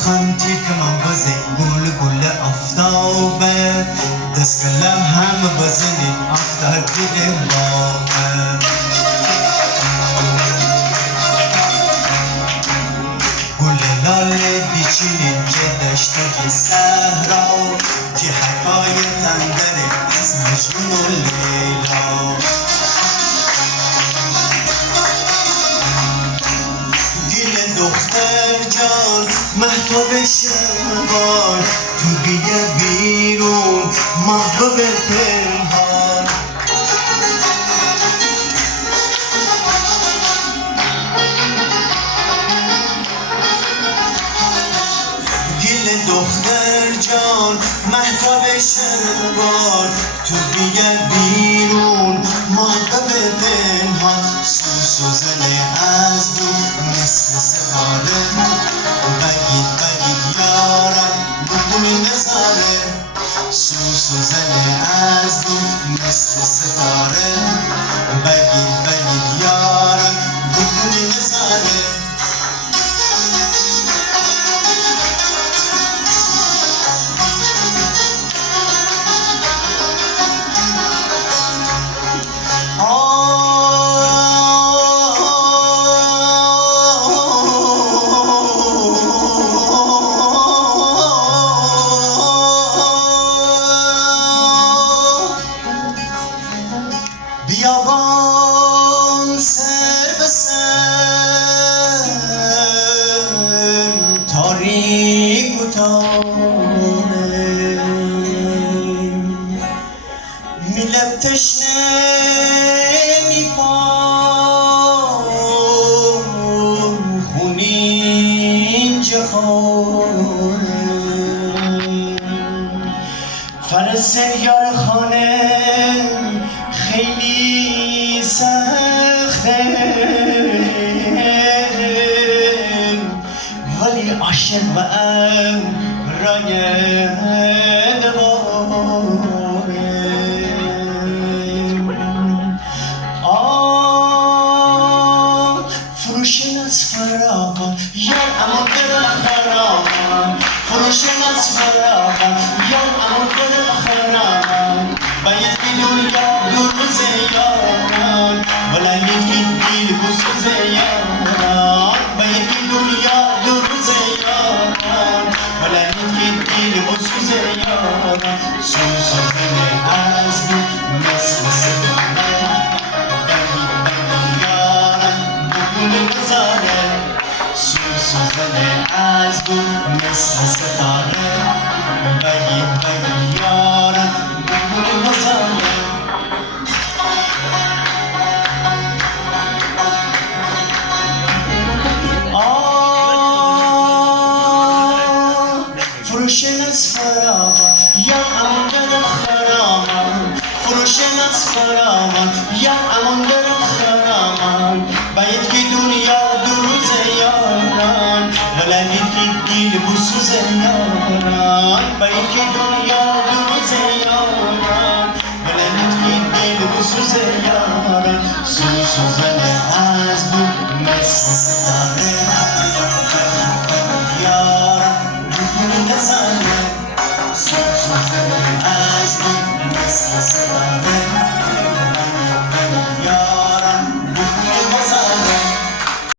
لبخندی که من بازی گل گل آفتابه دست کلم همه بزنی افتاد دیگه باقه گل لاله بیچینی که دشته که صحرا که حکایتن داره از مجنون و لیلا گل دختر جان محتاب شمال تو بیا بیرون محبوب پنهان گل دختر جان محتاب شمال تو بیا بیرون محبوب پنهان سوزنه از دو مثل ستاره بگید یارم بگونی نظاره سوزنه از دو مثل ستاره بگید یارم بگونی نظاره بیابان سر به سر تاریک و تاره می لب تشنه می پام خونین جخاره فرس یار خانه خیلی سخته ولی عاشق و رای دواره فروشن از فراغان یار اما دل خرامان فروشن از فراغان یار اما دل خرامان باید دنیا دور زیاران ولای دل بسوز یاران باید دنیا دور زیاران ولای دل بسوز یاران سوزنه از دل مثل ستاره بگید یارم بگونی نظاره سوزنه از دل مثل ستاره بگید یارم بگونی نظاره فروشن از فراوان یا امان در خرامان فروشن از فراوان یا امان در خرامان باید که دنیا دور زیاران ولید که دل بسوز یاران باید که دنیا دور زیاران ولید که دل بسوز یاران سوزن